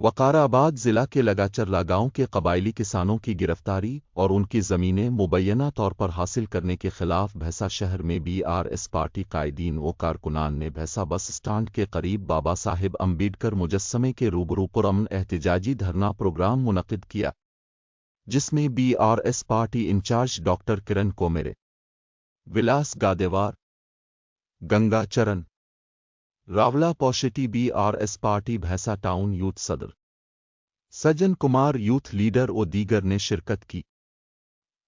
वकाराबाद जिला के लगाचरला गांव के कबायली किसानों की गिरफ्तारी और उनकी ज़मीनें मुबैना तौर पर हासिल करने के खिलाफ भैंसा शहर में बीआरएस पार्टी कायदीन व कारकुनान ने भैंसा बस स्टैंड के करीब बाबा साहिब अम्बेडकर मुजस्समे के रूबरू पुरअमन एहतिजाजी धरना प्रोग्राम मुनक़िद किया, जिसमें बीआरएस पार्टी इंचार्ज डॉक्टर किरण कोमेरे, विलास गादेवार, गंगा चरण, रावला पौशेटी, बीआरएस पार्टी भैंसा टाउन यूथ सदर सज्जन कुमार यूथ लीडर और दीगर ने शिरकत की।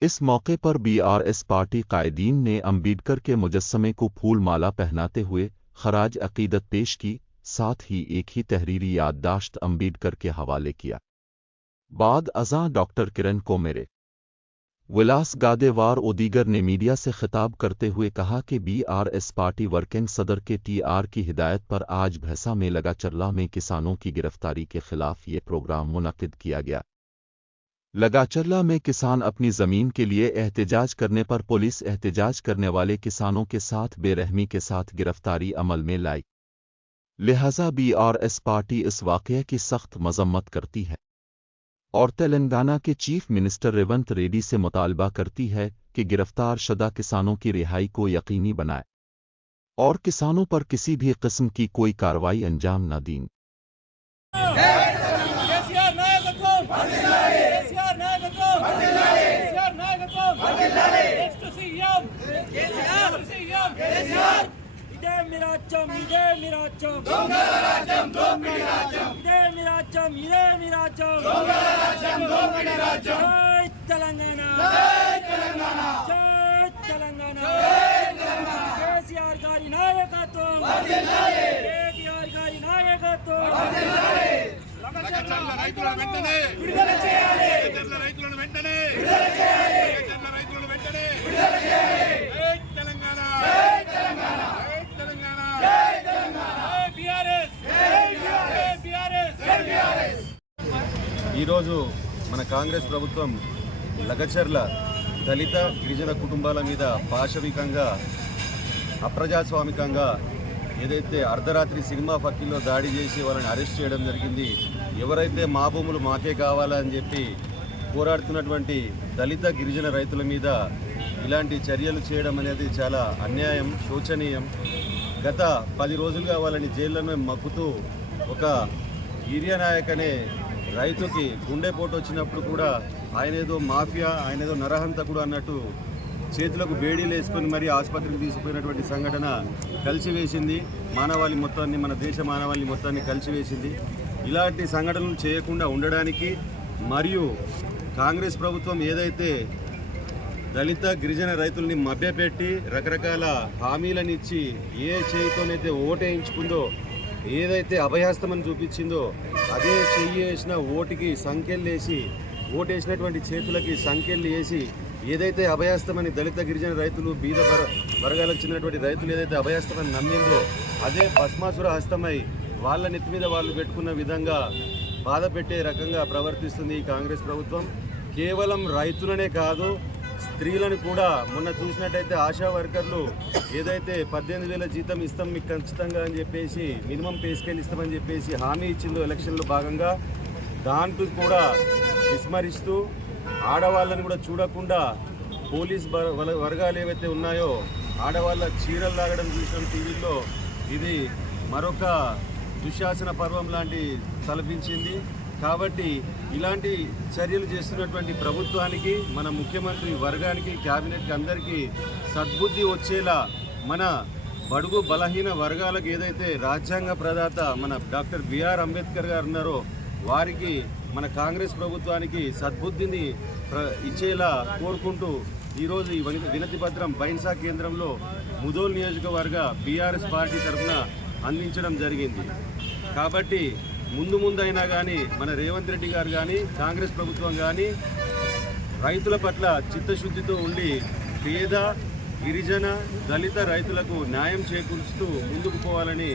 इस मौके पर बीआरएस पार्टी कायदीन ने अम्बेडकर के मुजस्समे को फूल माला पहनाते हुए खराज अकीदत पेश की, साथ ही एक ही तहरीरी याददाश्त अम्बेडकर के हवाले किया। बाद अज़ां डॉक्टर किरण कोमेरे, विलास गादेवार और दीगर ने मीडिया से खिताब करते हुए कहा कि बीआरएस पार्टी वर्किंग सदर के टीआर की हिदायत पर आज भैंसा में लगाचरला में किसानों की गिरफ्तारी के खिलाफ ये प्रोग्राम मुनक़िद किया गया। लगाचरला में किसान अपनी ज़मीन के लिए एहतिजाज करने पर पुलिस एहतिजाज करने वाले किसानों के साथ बेरहमी के साथ गिरफ्तारी अमल में लाई, लिहाजा बीआरएस पार्टी इस वाक़ये की सख्त मज़म्मत करती है और तेलंगाना के चीफ मिनिस्टर रेवंत रेड्डी से मुतालबा करती है कि गिरफ्तार शुदा किसानों की रिहाई को यकीनी बनाए और किसानों पर किसी भी किस्म की कोई कार्रवाई अंजाम न दें। ఈరోజు మన కాంగ్రెస్ ప్రభుత్వం లగచర్ల దళిత గిరిజన కుటుంబాల మీద పాశవికంగా అప్రజాస్వామికంగా ఏదైతే అర్ధరాత్రి సినిమా ఫక్కీలో దాడి చేసి వాళ్ళని అరెస్ట్ చేయడం జరిగింది. ఎవరైతే మా భూములు మాకే కావాలని చెప్పి పోరాడుతున్నటువంటి దళిత గిరిజన రైతుల మీద ఇలాంటి చర్యలు చేయడం అనేది చాలా అన్యాయం, శోచనీయం. గత 10 రోజులుగా వాళ్ళని జైల్లోనే మగ్గుతూ ఒక ఈరియా నాయక్ అనే రైతుకి గుండెపోటు వచ్చినప్పుడు కూడా ఆయనేదో మాఫియా, ఆయనేదో నరహంతకుడు అన్నట్టు చేతులకు బేడీలు వేసుకొని మరీ ఆసుపత్రికి తీసుకుపోయినటువంటి సంఘటన కలిసివేసింది మానవాళి మొత్తాన్ని, మన దేశ మానవాళి మొత్తాన్ని కలిసివేసింది. ఇలాంటి సంఘటనలు చేయకుండా ఉండడానికి మరియు కాంగ్రెస్ ప్రభుత్వం ఏదైతే దళిత గిరిజన రైతుల్ని మభ్యపెట్టి రకరకాల హామీలనిచ్చి ఏ చేతితోనైతే ఓటేయించుకుందో, ఏదైతే అభయాస్తమని చూపించిందో అదే చెయ్యి వేసిన ఓటుకి సంఖ్యలు వేసి, ఓటేసినటువంటి చేతులకి సంఖ్యలు వేసి ఏదైతే అభయాస్తమని దళిత గిరిజన రైతులు, బీద వర్గాలకు చెందినటువంటి రైతులు ఏదైతే అభయాస్తమని నమ్మిందో అదే భస్మాసుర హస్తమై వాళ్ళ నెత్తి మీద వాళ్ళు పెట్టుకున్న విధంగా బాధ పెట్టే రకంగా ప్రవర్తిస్తుంది ఈ కాంగ్రెస్ ప్రభుత్వం. కేవలం రైతులనే కాదు, స్త్రీలను కూడా మొన్న చూసినట్టయితే ఆశా వర్కర్లు ఏదైతే 18,000 జీతం ఇస్తాం మీకు ఖచ్చితంగా అని చెప్పేసి, మినిమం పే స్కేల్ ఇస్తామని చెప్పేసి హామీ ఇచ్చిందో ఎలక్షన్లో భాగంగా, దాంట్లో కూడా విస్మరిస్తూ ఆడవాళ్ళని కూడా చూడకుండా పోలీస్ వర్గాలు ఏవైతే ఉన్నాయో ఆడవాళ్ళ చీరలు లాగడం చూసిన టీవీలో ఇది మరొక దుశ్శాసన పర్వం లాంటి తలపించింది. కాబట్టి ఇలాంటి చర్యలు చేస్తున్నటువంటి ప్రభుత్వానికి, మన ముఖ్యమంత్రి వర్గానికి, క్యాబినెట్కి అందరికీ సద్బుద్ధి వచ్చేలా మన బడుగు బలహీన వర్గాలకు ఏదైతే రాజ్యాంగ ప్రదాత మన డాక్టర్ బిఆర్ అంబేద్కర్ గారు ఉన్నారో వారికి, మన కాంగ్రెస్ ప్రభుత్వానికి సద్బుద్ధిని ఇచ్చేలా కోరుకుంటూ ఈరోజు ఈ వినతి పత్రం బైన్సా కేంద్రంలో ముదోల్ నియోజకవర్గ బీఆర్ఎస్ పార్టీ తరఫున అందించడం జరిగింది. కాబట్టి ముందైనా కానీ మన రేవంత్ రెడ్డి గారు కానీ కాంగ్రెస్ ప్రభుత్వం కానీ రైతుల పట్ల చిత్తశుద్ధితో ఉండి పేద గిరిజన దళిత రైతులకు న్యాయం చేకూరుస్తూ ముందుకు పోవాలని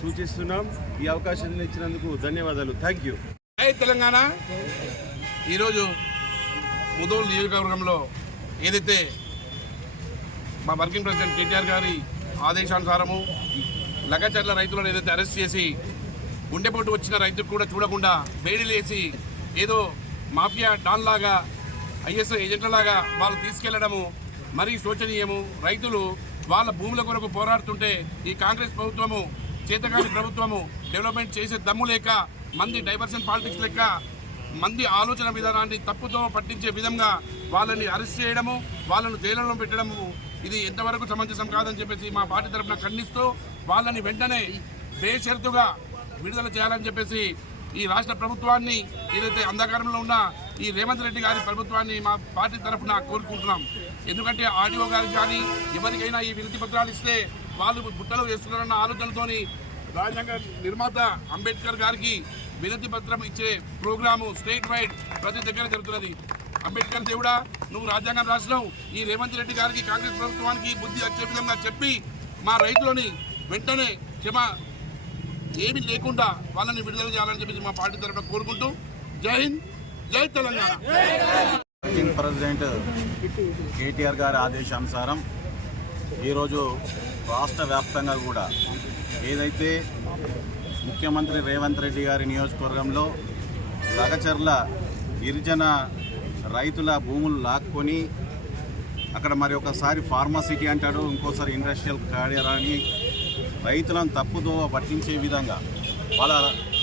సూచిస్తున్నాం. ఈ అవకాశం ఇచ్చినందుకు ధన్యవాదాలు. Thank you. జై తెలంగాణ. ఈరోజు ముదోల్ నియోజకవర్గంలో ఏదైతే మా వర్కింగ్ ప్రెసిడెంట్ కేటీఆర్ గారి ఆదేశానుసారము లగచర్ల రైతులను ఏదైతే అరెస్ట్ చేసి గుండెపోటు వచ్చిన రైతుకు కూడా చూడకుండా బేడీలేసి ఏదో మాఫియా డాన్ లాగా ఐఎస్ఐ ఏజెంట్లలాగా వాళ్ళు తీసుకెళ్లడము మరీ శోచనీయము. రైతులు వాళ్ళ భూముల కొరకు పోరాడుతుంటే ఈ కాంగ్రెస్ ప్రభుత్వము, చేతగాని ప్రభుత్వము డెవలప్మెంట్ చేసే దమ్ము లేక, మంది డైవర్షన్ పాలిటిక్స్ లెక్క, మంది ఆలోచన విధానాన్ని తప్పుతో పట్టించే విధంగా వాళ్ళని అరెస్ట్ చేయడము, వాళ్ళను జైలులో పెట్టడము ఇది ఎంతవరకు సమంజసం కాదని చెప్పేసి మా పార్టీ తరఫున ఖండిస్తూ వాళ్ళని వెంటనే బేషరతుగా విడుదల చేయాలని చెప్పేసి ఈ రాష్ట్ర ప్రభుత్వాన్ని, ఏదైతే అంధకారంలో ఉన్న ఈ రేవంత్ రెడ్డి గారి ప్రభుత్వాన్ని మా పార్టీ తరఫున కోరుకుంటున్నాం. ఎందుకంటే ఆర్డీఓ గారికి కానీ ఎవరికైనా ఈ వినతి పత్రాలు ఇస్తే వాళ్ళు బుట్టలు వేస్తున్నారన్న ఆలోచనతోని రాజ్యాంగ నిర్మాత అంబేద్కర్ గారికి వినతి పత్రం ఇచ్చే ప్రోగ్రాము స్టేట్ వైడ్ ప్రతి దగ్గర జరుగుతున్నది. అంబేద్కర్ దేవుడా, నువ్వు రాజ్యాంగం రాసినావు, ఈ రేవంత్ రెడ్డి గారికి కాంగ్రెస్ ప్రభుత్వానికి బుద్ధి వచ్చే విధంగా చెప్పి మా రైతులని వెంటనే ఏమీ లేకుండా వాళ్ళని విడుదల చేయాలని చెప్పి మా పార్టీ తరఫున కోరుకుంటూ జై హింద్, జై తెలంగాణ. వర్కింగ్ ప్రెసిడెంట్ కేటీఆర్ గారి ఆదేశానుసారం ఈరోజు రాష్ట్ర వ్యాప్తంగా కూడా ఏదైతే ముఖ్యమంత్రి రేవంత్ రెడ్డి గారి నియోజకవర్గంలో లగచర్ల గిరిజన రైతుల భూములు లాక్కొని అక్కడ మరి ఒకసారి ఫార్మాసిటీ అంటాడు, ఇంకోసారి ఇండస్ట్రియల్ కారియర్ అని రైతులను తప్పుదో పట్టించే విధంగా వాళ్ళ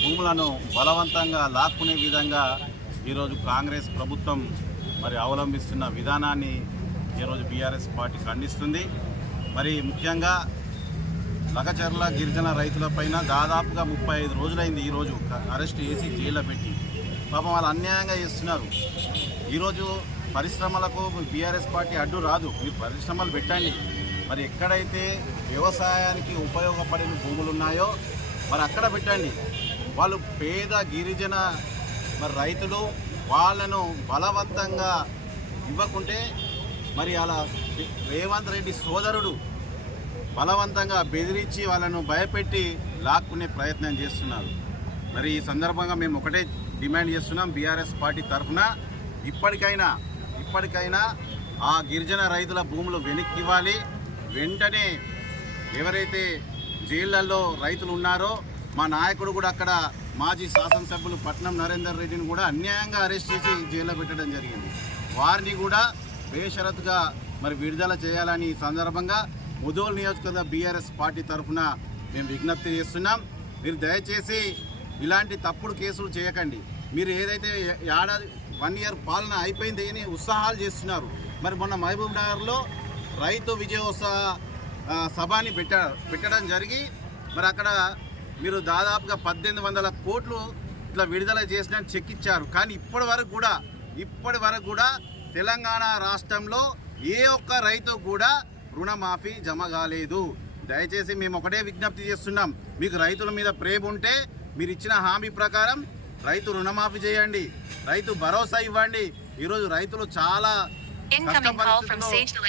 భూములను బలవంతంగా లాక్కునే విధంగా ఈరోజు కాంగ్రెస్ ప్రభుత్వం మరి అవలంబిస్తున్న విధానాన్ని ఈరోజు బీఆర్ఎస్ పార్టీ ఖండిస్తుంది. మరి ముఖ్యంగా లగచర్ల గిరిజన రైతులపైన దాదాపుగా 35 రోజులైంది ఈరోజు అరెస్ట్ చేసి జైల్లో పెట్టి. పాపం వాళ్ళు అన్యాయంగా చేస్తున్నారు. ఈరోజు పరిశ్రమలకు బీఆర్ఎస్ పార్టీ అడ్డు రాదు, మీరు పరిశ్రమలు పెట్టండి. మరి ఎక్కడైతే వ్యవసాయానికి ఉపయోగపడిన భూములు ఉన్నాయో మరి అక్కడ పెట్టండి. వాళ్ళు పేద గిరిజన మరి రైతులు వాళ్ళను బలవంతంగా ఇవ్వకుంటే మరి అలా రేవంత్ రెడ్డి సోదరుడు బలవంతంగా బెదిరించి వాళ్ళను భయపెట్టి లాక్కునే ప్రయత్నం చేస్తున్నారు. మరి ఈ సందర్భంగా మేము ఒకటే డిమాండ్ చేస్తున్నాం బీఆర్ఎస్ పార్టీ తరఫున, ఇప్పటికైనా ఆ గిరిజన రైతుల భూములు వెనక్కి ఇవ్వాలి. వెంటనే ఎవరైతే జైళ్లలో రైతులు ఉన్నారో మా నాయకుడు కూడా అక్కడ మాజీ శాసనసభ్యులు పట్నం నరేందర్ రెడ్డిని కూడా అన్యాయంగా అరెస్ట్ చేసి జైల్లో పెట్టడం జరిగింది. వారిని కూడా బేషరతుగా మరి విడుదల చేయాలని ఈ సందర్భంగా ముదోల్ నియోజకవర్గ బీఆర్ఎస్ పార్టీ తరఫున మేము విజ్ఞప్తి చేస్తున్నాం. మీరు దయచేసి ఇలాంటి తప్పుడు కేసులు చేయకండి. మీరు ఏదైతే ఏడాది 1 ఇయర్ పాలన అయిపోయింది అని ఉత్సాహాలు చేస్తున్నారు. మరి మొన్న మహబూబ్ నగర్లో రైతు విజయోత్సవ సభని పెట్టడం జరిగి మరి అక్కడ మీరు దాదాపుగా 1800 కోట్లు ఇట్లా విడుదల చేసిన చెక్ ఇచ్చారు. కానీ ఇప్పటి వరకు కూడా తెలంగాణ రాష్ట్రంలో ఏ ఒక్క రైతు కూడా రుణమాఫీ జమ కాలేదు. దయచేసి మేము ఒకటే విజ్ఞప్తి చేస్తున్నాం, మీకు రైతుల మీద ప్రేమ ఉంటే మీరు ఇచ్చిన హామీ ప్రకారం రైతు రుణమాఫీ చేయండి, రైతు భరోసా ఇవ్వండి. ఈరోజు రైతులు చాలా కష్ట పరిస్థితుల్లో